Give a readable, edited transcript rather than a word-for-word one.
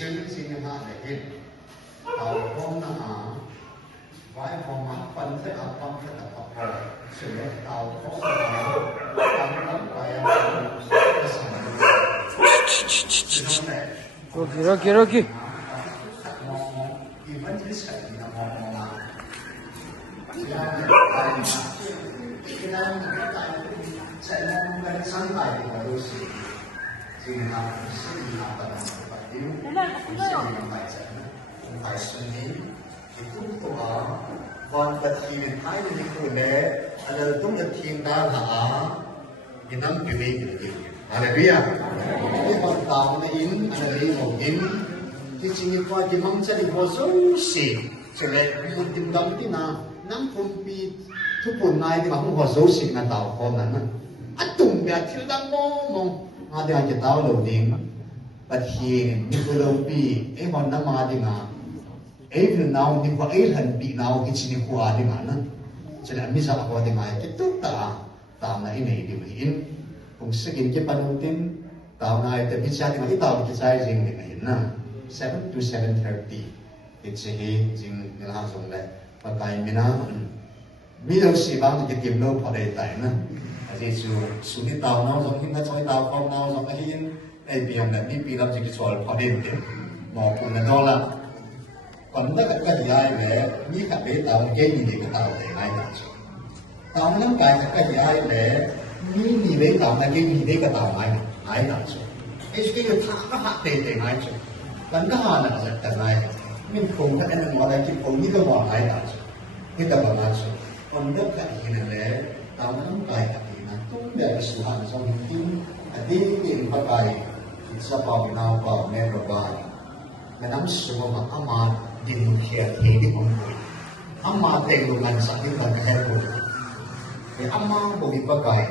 chân xin ha để hết tàu phong na vai phong mặt phân thế áp phong thế tập sự tàu phong na tăng lắm phải Rocky, Rocky. Còn bật thì mình thấy những người bé, là đúng là thiên đa là cái năm cái gì cái gì, Hallelujah. Cái con tàu nó in, anh đi một in, cái chuyện qua cái mong chân đi qua dấu xì, cho nên một điểm đâm tí na, năm phong pi, thu phun này thì mà không có dấu xì là tàu con này, anh tung bia thiếu đâm mông, mà đi ăn cái tàu đầu tiên, bật thì những cái lâu pi, em còn năm mà đi na. Ấy nào thì qua ấy lần bị nào cái chuyện qua đi mà nó cho nên mình sao qua đi mà cái tốt ta này này điều hiện cũng sẽ kiến cái phần đầu tiên tao này thì mình sao thì mà cái tao cái size riêng thì này na 7 to 7:30 cái chế riêng là hàng dùng đấy và cái mình na mình đâu xí bằng cái tiệm lâu vào đây tại na cái số cái tao nào dùng cái cho tao không nào dùng cái hiện ai biếng là đi bị làm gì cái số vào đây thì mà cũng là đó là còn tất cả các giải lệ như các bé tạo cái gì thì cái tạo để ai tạo tạo nó cái các giải lệ như bé tạo là cái gì để cái tạo ai tạo cái thằng nó hạt để ai chứ còn nó hạt là cái này mình không có anh nói là cái không như cái món ai tạo cái tạo là chứ còn tất cả cái này lệ tạo nó cái gì là cũng để cái sự hạn trong những cái tiền bắt bài sẽ bảo mình nào bảo nghe rồi bài mà nắm số mà ama din kia thì đi không được ama tiền đồ làm sao như vậy cái hết rồi thì ama bộ bị bắt bài